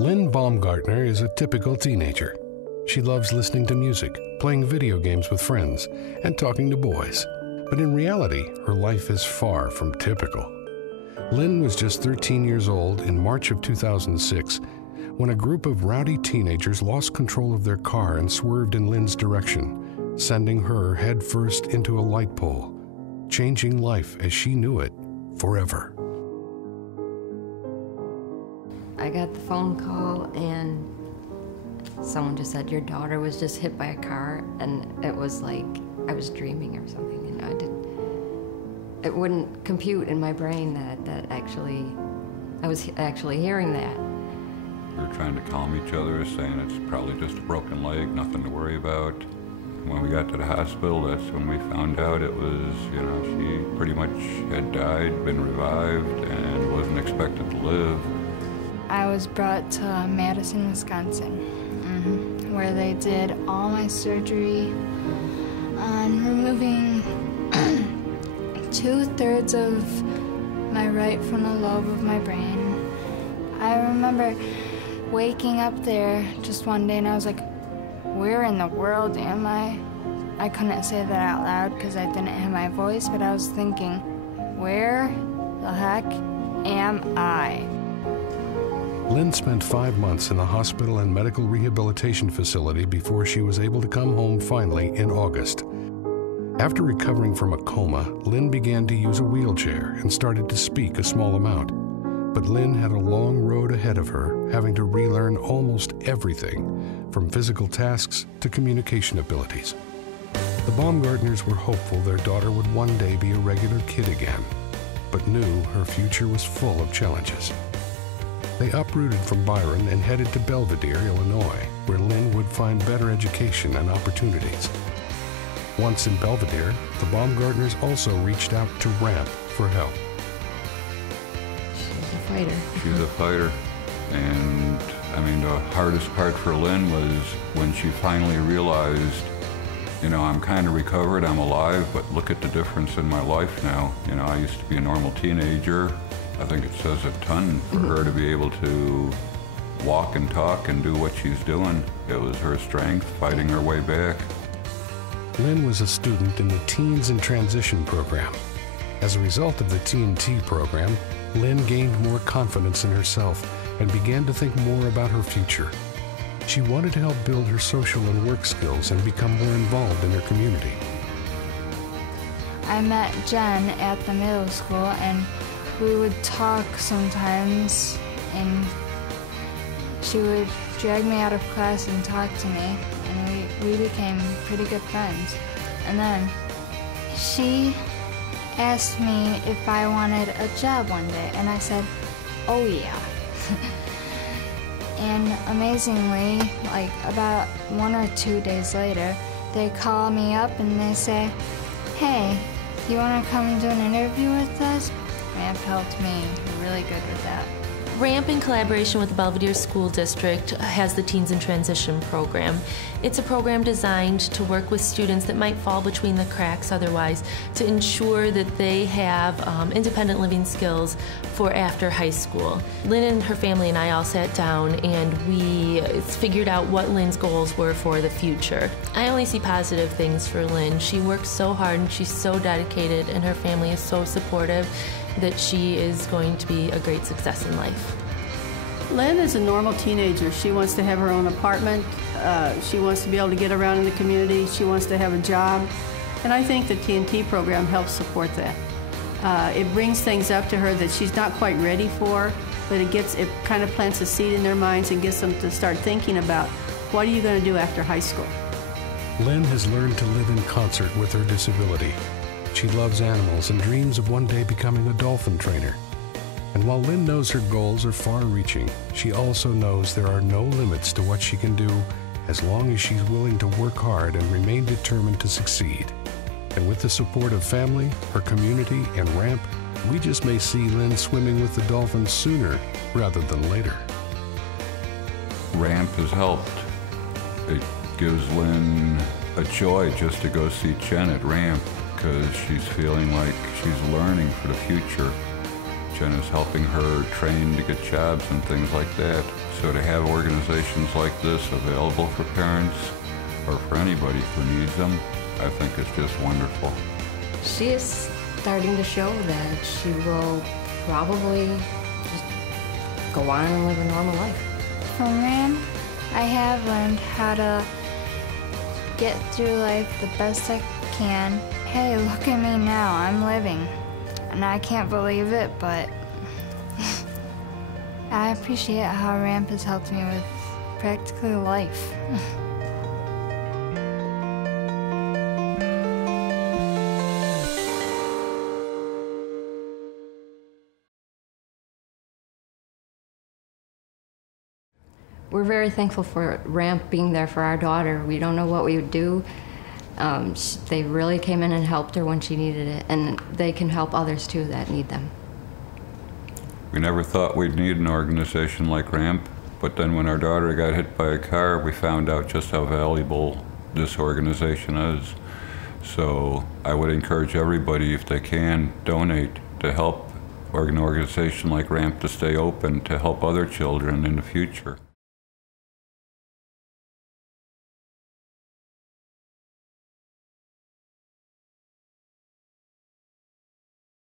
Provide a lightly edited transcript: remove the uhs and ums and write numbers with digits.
Lynn Baumgartner is a typical teenager. She loves listening to music, playing video games with friends, and talking to boys. But in reality, her life is far from typical. Lynn was just 13 years old in March of 2006 when a group of rowdy teenagers lost control of their car and swerved in Lynn's direction, sending her headfirst into a light pole, changing life as she knew it forever. I got the phone call and someone just said, your daughter was just hit by a car, and it was like I was dreaming or something. It wouldn't compute in my brain that I was actually hearing that. We were trying to calm each other, saying it's probably just a broken leg, nothing to worry about. When we got to the hospital, that's when we found out it was, she pretty much had died, been revived, and wasn't expected to live. I was brought to Madison, Wisconsin, where they did all my surgery on removing 2/3 of my right frontal lobe of my brain. I remember waking up there just one day and I was like, where in the world am I? I couldn't say that out loud because I didn't have my voice, but I was thinking, where the heck am I? Lynn spent 5 months in a hospital and medical rehabilitation facility before she was able to come home finally in August. After recovering from a coma, Lynn began to use a wheelchair and started to speak a small amount. But Lynn had a long road ahead of her, having to relearn almost everything, from physical tasks to communication abilities. The Baumgartners were hopeful their daughter would one day be a regular kid again, but knew her future was full of challenges. They uprooted from Byron and headed to Belvidere, Illinois, where Lynn would find better education and opportunities. Once in Belvidere, the Baumgartners also reached out to RAMP for help. She's a fighter. She's a fighter. And, the hardest part for Lynn was when she finally realized, I'm kind of recovered, I'm alive, but look at the difference in my life now. I used to be a normal teenager. I think it says a ton for her to be able to walk and talk and do what she's doing. It was her strength fighting her way back. Lynn was a student in the Teens in Transition program. As a result of the TNT program, Lynn gained more confidence in herself and began to think more about her future. She wanted to help build her social and work skills and become more involved in her community. I met Jen at the middle school and we would talk sometimes, and she would drag me out of class and talk to me, and we became pretty good friends. And then she asked me if I wanted a job one day, and I said, oh yeah. And amazingly, like about 1 or 2 days later, they call me up and they say, hey, you want to come and do an interview with us? RAMP helped me really good with that. RAMP, in collaboration with the Belvidere School District, has the Teens in Transition program. It's a program designed to work with students that might fall between the cracks otherwise, to ensure that they have independent living skills for after high school. Lynn and her family and I all sat down and we figured out what Lynn's goals were for the future. I only see positive things for Lynn. She works so hard and she's so dedicated, and her family is so supportive that she is going to be a great success in life. Lynn is a normal teenager. She wants to have her own apartment. She wants to be able to get around in the community. She wants to have a job. And I think the TNT program helps support that. It brings things up to her that she's not quite ready for, but it kind of plants a seed in their minds and gets them to start thinking about, what are you going to do after high school? Lynn has learned to live in concert with her disability. She loves animals and dreams of one day becoming a dolphin trainer. And while Lynn knows her goals are far-reaching, she also knows there are no limits to what she can do as long as she's willing to work hard and remain determined to succeed. And with the support of family, her community, and RAMP, we just may see Lynn swimming with the dolphins sooner rather than later. RAMP has helped. It gives Lynn a joy just to go see Jen at RAMP, because she's feeling like she's learning for the future. Jen is helping her train to get jobs and things like that. So to have organizations like this available for parents or for anybody who needs them, I think it's just wonderful. She is starting to show that she will probably just go on and live a normal life. From RAMP, I have learned how to get through life the best I can. Hey, look at me now, I'm living. And I can't believe it, but I appreciate how RAMP has helped me with practically life. We're very thankful for RAMP being there for our daughter. We don't know what we would do. They really came in and helped her when she needed it, and they can help others too that need them. We never thought we'd need an organization like RAMP, but then when our daughter got hit by a car, we found out just how valuable this organization is. So I would encourage everybody, if they can, donate to help an organization like RAMP to stay open, to help other children in the future.